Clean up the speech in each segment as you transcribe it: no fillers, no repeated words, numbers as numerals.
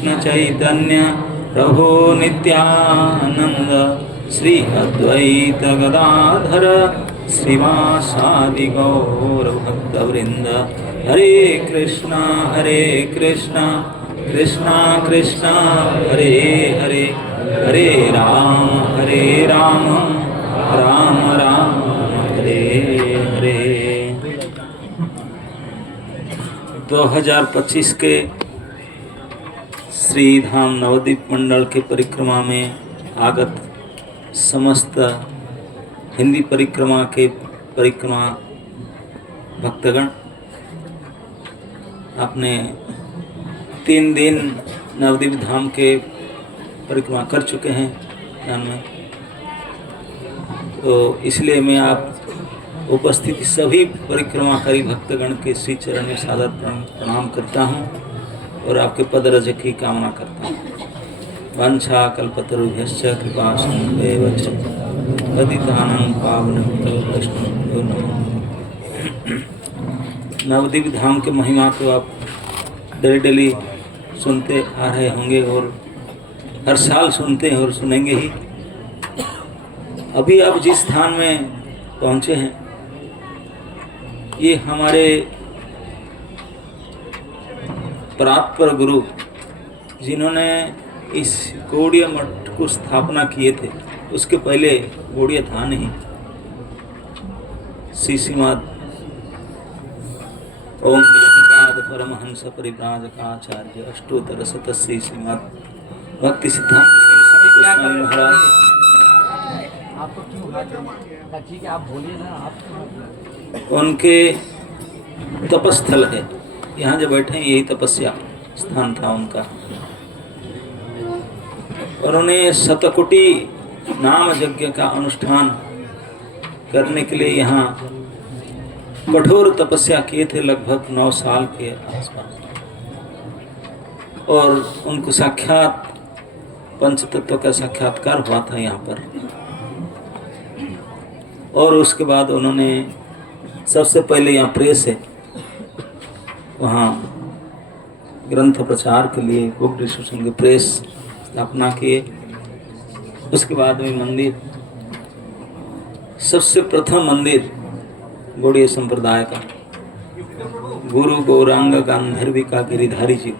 कृष्ण चैतन्य प्रभु नित्यानंद श्री अद्वैत गदाधर श्रीवासादि गौर भक्तवृंद। हरे कृष्णा कृष्णा कृष्णा हरे हरे, हरे राम राम राम हरे हरे। 2025 के श्री धाम नवद्वीप मंडल के परिक्रमा में आगत समस्त हिंदी परिक्रमा के परिक्रमा भक्तगण, आपने 3 दिन नवद्वीप धाम के परिक्रमा कर चुके हैं ध्यान में, तो इसलिए मैं आप उपस्थित सभी परिक्रमाकारी भक्तगण के श्री चरण में सादर प्रणाम करता हूँ और आपके पद रज की कामना करता हूँ। वांछा कल्पतरुभ्यश्च कृपा सिन्धुभ्येव च पतितानां पावनेभ्यो वैष्णवेभ्यो नमो नमः। नवद्वीप धाम के महिमा को आप डेली सुनते आ रहे होंगे और हर साल सुनते हैं और सुनेंगे ही। अभी आप जिस स्थान में पहुंचे हैं, ये हमारे परात्पर गुरु जिन्होंने इस गौड़ीय मठ को स्थापना किए थे, उसके पहले गौड़ीय था नहीं। श्री श्रीमद ओम परमहंस परिव्राजकाचार्य अष्टोत्तर शतश्री श्रीमद भक्ति सिद्धांत सरस्वती गोस्वामी महाराज, आपको क्यों ठीक है, आप बोलिए ना। आप उनके तपस्थल है, यहाँ जो बैठे हैं यही तपस्या स्थान था उनका। और उन्हें शतकोटि नाम यज्ञ का अनुष्ठान करने के लिए यहाँ कठोर तपस्या किए थे, लगभग 9 साल के आसपास। और उनको साक्षात पंचतत्व का साक्षात्कार हुआ था यहाँ पर। और उसके बाद उन्होंने सबसे पहले यहाँ प्रेस है, वहाँ ग्रंथ प्रचार के लिए बुक डिस्ट्रीब्यूशन के प्रेस स्थापना किए। उसके बाद में मंदिर, सबसे प्रथम मंदिर गौड़ीय संप्रदाय का गुरु गौरांग गांधर्विका गिरिधारी जी,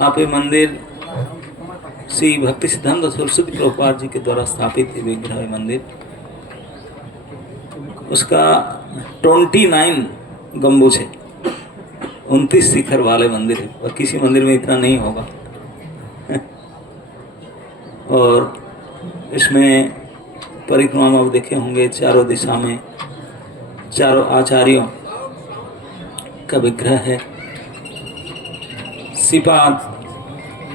आप ये मंदिर श्री भक्ति सिद्धांत सरस्वती प्रभुपाद जी के द्वारा स्थापित है विग्रह मंदिर। उसका 29 गंबुज है, 29 शिखर वाले मंदिर है, और किसी मंदिर में इतना नहीं होगा। और इसमें परिक्रमा आप देखे होंगे, चारों दिशा में चारों आचार्यों का विग्रह है। श्रीपाद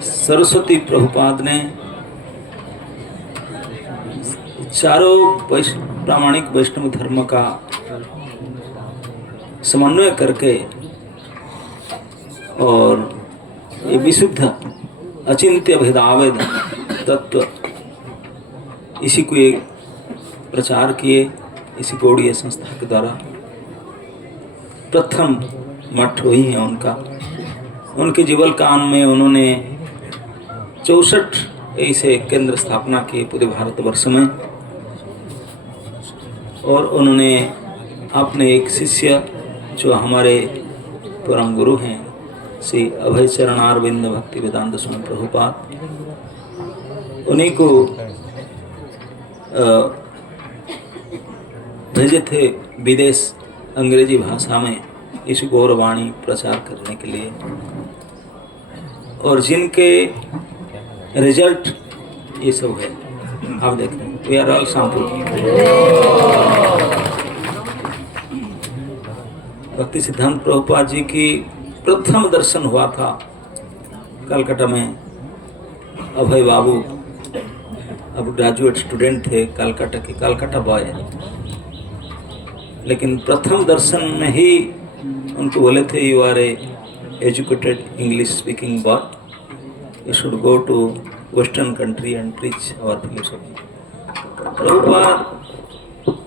सरस्वती प्रभुपाद ने चारों प्रामाणिक वैष्णव धर्म का समन्वय करके और ये विशुद्ध अचिंत्य भेदावेद तत्व, इसी को एक प्रचार किए। इसी गौड़ीय संस्था के द्वारा प्रथम मठ वही है उनका। उनके जीवन काल में उन्होंने 64 ऐसे केंद्र स्थापना किए पूरे भारतवर्ष में। और उन्होंने अपने एक शिष्य जो हमारे परम गुरु हैं श्री अभय चरणारविंद भक्ति वेदांत स्वामी प्रभुपाद, उन्हीं को भेजे थे विदेश अंग्रेजी भाषा में इस गौरवाणी प्रचार करने के लिए। और जिनके रिजल्ट ये सब है, आप देख रहे हैं, वी आर ऑल सैंपल। भक्ति सिद्धांत प्रभुपाद जी की प्रथम दर्शन हुआ था कलकत्ता में। अभय बाबू अब ग्रेजुएट स्टूडेंट थे कलकत्ता के, कलकत्ता बॉय, लेकिन प्रथम दर्शन में ही उनको बोले थे, you are a educated English speaking boy, you should go to western country and preach our philosophy. Prabhupada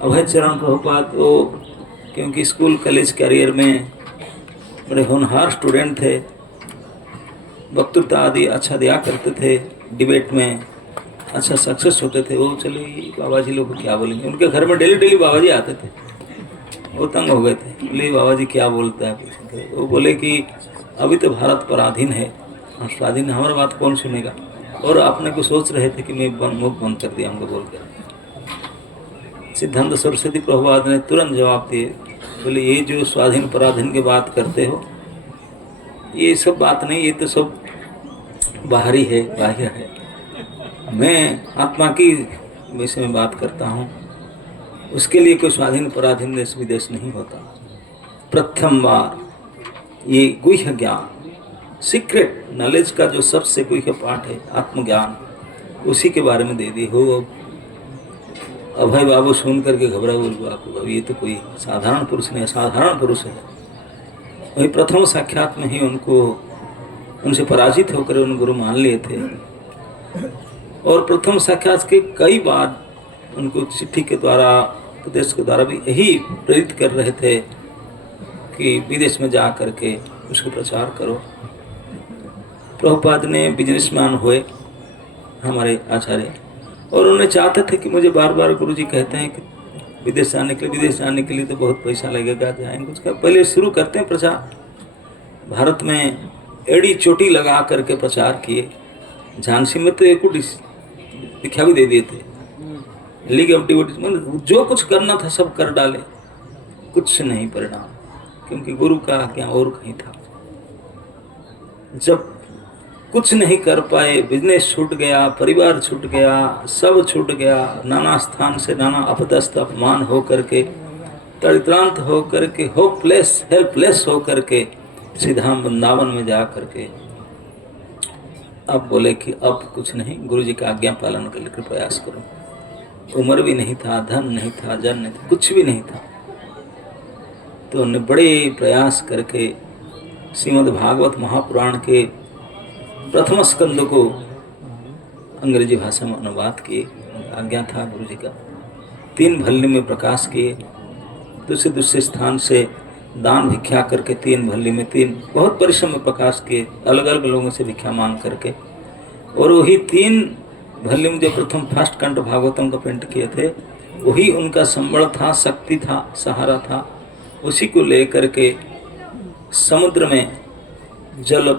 Abhay Charan Prabhupada तो क्योंकि स्कूल कॉलेज कैरियर में बड़े होनहार स्टूडेंट थे, वक्तृता आदि अच्छा दिया करते थे, डिबेट में अच्छा सक्सेस होते थे। वो चले बाबा जी लोग क्या बोलेंगे, उनके घर में डेली डेली बाबा जी आते थे। वो तंग हो गए थे, बोले बाबा जी क्या बोलता है पूछे थे। वो बोले कि अभी तो भारत पराधीन है, हम स्वाधीन, हमारी बात कौन सुनेगा। और आपने को सोच रहे थे कि मैं मुख बंद कर दिया हमको बोल कर। सिद्धांत सरस्वती प्रभुपाद ने तुरंत जवाब दिए, बोले ये जो स्वाधीन पराधीन की बात करते हो, ये सब बात नहीं, ये तो सब बाहरी है, बाह्य है। मैं आत्मा की विषय में बात करता हूँ। उसके लिए कोई स्वाधीन पराधीन देश विदेश नहीं होता। प्रथम बार ये गुह्य ज्ञान, सीक्रेट नॉलेज का जो सबसे गुह्य पाठ है आत्मज्ञान, उसी के बारे में दे दी हो। अभय बाबू सुन करके घबरा, बोल बाबू ये तो कोई साधारण पुरुष नहीं, असाधारण पुरुष है। वही प्रथम साक्षात में ही उनको उनसे पराजित होकर उन गुरु मान लिए थे। और प्रथम साक्षात के कई बार उनको चिट्ठी के द्वारा, उपदेश के द्वारा भी यही प्रेरित कर रहे थे कि विदेश में जा करके उसको प्रचार करो। प्रभुपाद ने बिजनेसमैन हुए हमारे आचार्य, और उन्हें चाहते थे कि मुझे बार बार गुरुजी कहते हैं कि विदेश जाने के लिए तो बहुत पैसा लगेगा, जाएंगे कुछ का, पहले शुरू करते हैं प्रचार। भारत में एड़ी चोटी लगा करके प्रचार किए। झांसी में तो एक दीक्षा भी दे दिए थे, लीग ऑफ डिवोटीज, मतलब जो कुछ करना था सब कर डाले, कुछ नहीं परिणाम, क्योंकि गुरु का आज्ञा और कहीं था। जब कुछ नहीं कर पाए, बिजनेस छूट गया, परिवार छूट गया, सब छूट गया, नाना स्थान से नाना अपदस्थ अपमान हो करके, तड़ित्रांत हो करके, होपलेस हेल्पलेस हो करके सीधा वृंदावन में जा करके अब बोले कि अब कुछ नहीं, गुरु जी का आज्ञा पालन करने का प्रयास करो। उम्र भी नहीं था, धन नहीं था, जन नहीं था, कुछ भी नहीं था। तो उन्होंने बड़े प्रयास करके श्रीमद् भागवत महापुराण के प्रथम स्कंद को अंग्रेजी भाषा में अनुवाद किए, आज्ञा था गुरु जी का। 3 भल्ली में प्रकाश किए, दूसरे स्थान से दान भिक्षा करके 3 भल्ली में 3 बहुत परिश्रम में प्रकाश किए, अलग अलग लोगों से भिक्षा मांग करके। और वही 3 भल्ली में जो प्रथम फर्स्ट कंठ भागवतम का प्रिंट किए थे, वही उनका संबल था, शक्ति था, सहारा था। उसी को लेकर के समुद्र में, जल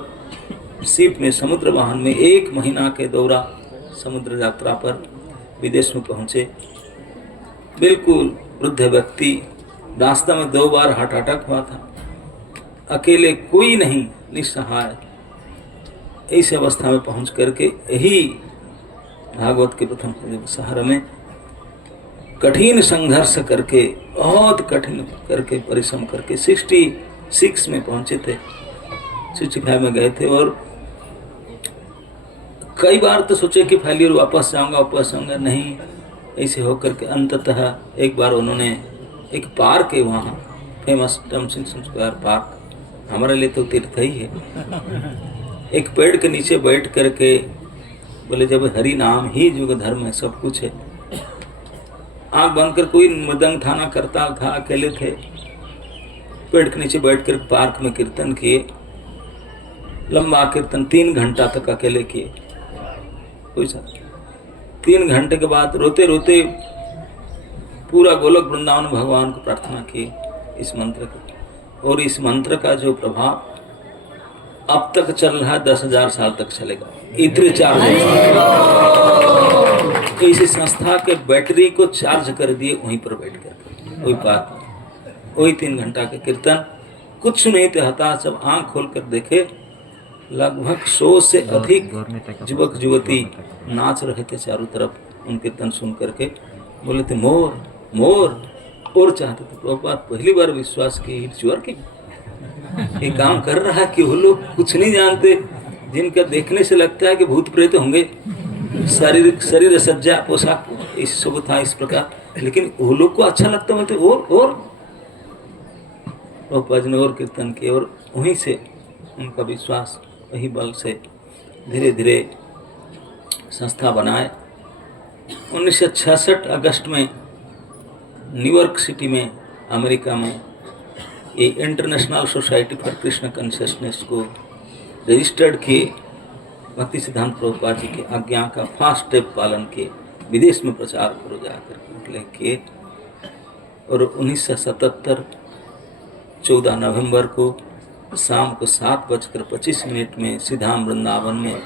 सीप में, समुद्र वाहन में 1 महीना के दौरा समुद्र यात्रा पर विदेश में पहुंचे। बिल्कुल वृद्ध व्यक्ति, रास्ता में 2 बार हार्ट अटैक हुआ था, अकेले कोई नहीं, निस्सहाय, ऐसी अवस्था में पहुंच करके यही भागवत के प्रथम सहारा में कठिन संघर्ष करके, बहुत कठिन करके, परिश्रम करके 66 में पहुंचे थे, 65 में गए थे। और कई बार तो सोचे कि फेलियर, वापस जाऊंगा, नहीं, ऐसे होकर के अंततः एक बार उन्होंने एक पार्क है वहाँ, फेमस टमसिंग स्क्वायर पार्क, हमारे लिए तो तीर्थ ही है, एक पेड़ के नीचे बैठ करके बोले जब हरि नाम ही युग धर्म है, सब कुछ है। आँख बंद कर, कोई मृदंग था ना करताल था, अकेले थे, पेड़ के नीचे बैठ कर पार्क में कीर्तन किए, लंबा कीर्तन 3 घंटा तक अकेले किए। कोई सा 3 घंटे के बाद रोते रोते पूरा गोलक वृंदावन भगवान को प्रार्थना की इस मंत्र की। और इस मंत्र का जो प्रभाव अब तक चल रहा है, 10,000 साल तक चलेगा, इतने चार्ज इस संस्था के बैटरी को चार्ज कर दिए वहीं पर बैठ कर, वही बात, वही 3 घंटा के कीर्तन, कुछ नहीं थे हताश। जब आंख खोल कर देखे, लगभग 100 से अधिक युवक युवती नाच रहे थे चारों तरफ उन कीर्तन सुन करके। बोले थे मोर मोर, और चाहते थे। प्रभुपाद पहली बार विश्वास की, ये काम कर रहा है कि वो लोग कुछ नहीं जानते, जिनका देखने से लगता है कि भूत प्रेत होंगे, शरीर सज्जा पोशाक इस सब था इस प्रकार, लेकिन वो लोग को अच्छा लगता बोलते और प्रभुपाद ने और कीर्तन किए। और वहीं से उनका विश्वास, वही बल से धीरे धीरे संस्था बनाए। 1966 अगस्त में न्यूयॉर्क सिटी में, अमेरिका में, ये international society for Krishna consciousness को रजिस्टर्ड किए, भक्ति सिद्धांत प्रभुपाद जी की आज्ञा का फास्ट स्टेप पालन किए, विदेश में प्रचार करो जाकर किए। और 1977 14 नवंबर को शाम को 7:25 में सीधाम वृंदावन में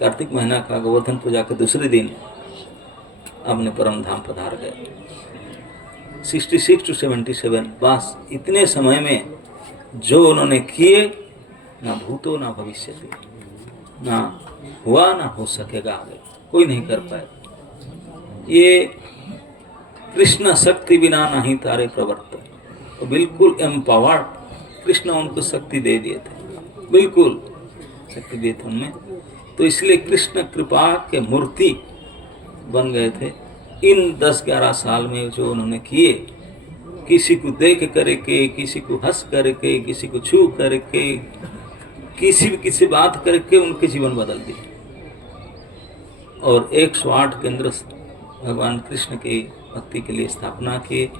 कार्तिक महीना का गोवर्धन पूजा के दूसरे दिन अपने परम धाम पधार गए। 66 to 77, बस इतने समय में जो उन्होंने किए, ना भूतो ना भविष्य, ना हुआ ना हो सकेगा, आगे कोई नहीं कर पाए। ये कृष्ण शक्ति बिना नहीं तारे प्रवर्तन, तो बिल्कुल एम्पावर्ड कृष्ण उनको शक्ति दे दिए थे, बिल्कुल शक्ति दिए थे उनमें। तो इसलिए कृष्ण कृपा के मूर्ति बन गए थे। इन 10-11 साल में जो उन्होंने किए, किसी को देख करके, किसी को हंस करके, किसी को छू करके, किसी बात करके उनके जीवन बदल दिए। और 108 केंद्र भगवान कृष्ण की भक्ति के लिए स्थापना किए।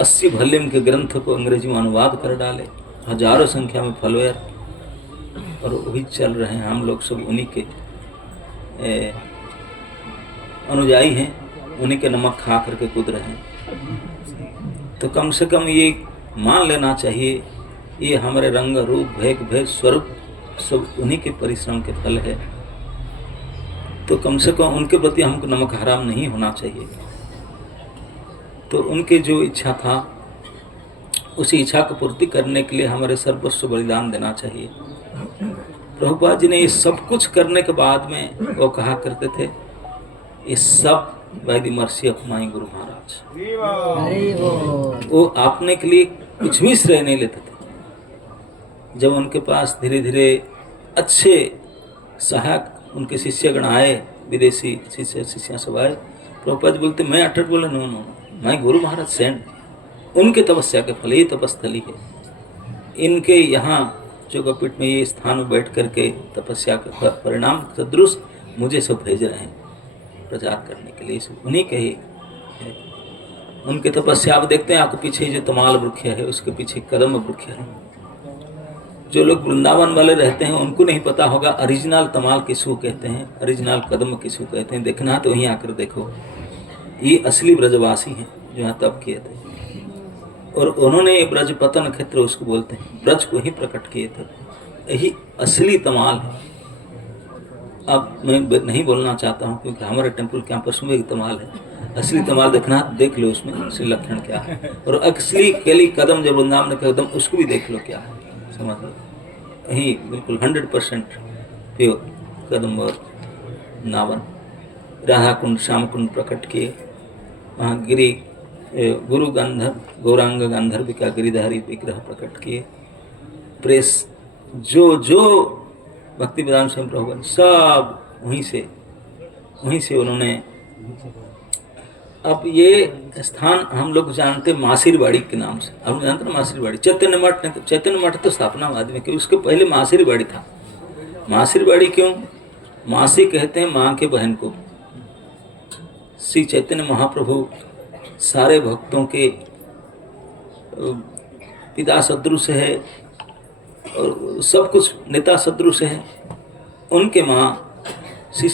80 वॉल्यूम के ग्रंथ को अंग्रेजी में अनुवाद कर डाले, हजारों संख्या में फॉलोअर, और वही चल रहे हैं। हम लोग सब उन्हीं के अनुयायी हैं, उन्हीं के नमक खा करके कूद रहे हैं। तो कम से कम ये मान लेना चाहिए, ये हमारे रंग रूप भेद भेद स्वरूप सब उन्हीं के परिश्रम के फल है। तो कम से कम उनके प्रति हमको नमक हराम नहीं होना चाहिए। तो उनके जो इच्छा था, उसी इच्छा को पूर्ति करने के लिए हमारे सर्वस्व बलिदान देना चाहिए। प्रभुपाद जी ने ये सब कुछ करने के बाद में वो कहा करते थे, ये सब by the mercy of my Guru Maharaj. वो आपने के लिए कुछ भी श्रेय नहीं लेते थे। जब उनके पास धीरे धीरे अच्छे सहायक उनके शिष्यगण आए, विदेशी शिष्य सब आए, प्रभुपाद बोलते, मैं अटट बोले, no no, my Guru Maharaj send. उनके तपस्या के फल, ये तपस्थली है। इनके यहाँ जोगपीठ में ये स्थान में बैठ करके तपस्या के परिणाम सदृश मुझे सब भेज रहे हैं प्रचार करने के लिए। उन्हीं के ही है। उनके तपस्या आप देखते हैं, आपके पीछे जो तमाल वृक्ष है, उसके पीछे कदम वृक्ष है। जो लोग वृंदावन वाले रहते हैं उनको नहीं पता होगा ओरिजिनल तमाल किसको कहते हैं, ओरिजिनल कदम किसको कहते हैं। देखना तो वहीं आकर देखो, ये असली ब्रजवासी हैं जो यहाँ तप किए थे। और उन्होंने ब्रज पतन क्षेत्र उसको बोलते हैं, ब्रज को ही प्रकट किए थे। यही असली तमाल है। अब मैं नहीं बोलना चाहता हूँ क्योंकि हमारे टेम्पल कैंपस में एक तमाल है। असली तमाल देखना, देख लो उसमें असली लक्षण क्या है। और असली केली कदम जो वृंदावन का कदम, उसको भी देख लो क्या है, समझ लो। यही बिल्कुल 100% प्योर कदम और नावन। राधा कुंड श्याम कुंड प्रकट किए, वहाँ गिरी गुरु गंधर्व गौरांग गंधर्व का गिरिधारी विग्रह प्रकट किए। प्रेस जो भक्ति वेदांत स्वयं प्रभु सब वहीं से उन्होंने। अब ये स्थान हम लोग जानते मासिरवाड़ी के नाम से। अब जानते ना मासिरवाड़ी, चैतन्य मठ नहीं, तो चैतन्य मठ तो स्थापना बाद में की, उसके पहले मासिरवाड़ी था। मासिरवाड़ी क्यों? मासी कहते हैं माँ के बहन को। श्री चैतन्य महाप्रभु सारे भक्तों के पिता सदृश है और सब कुछ नेता सदृश है। उनके माँ श्री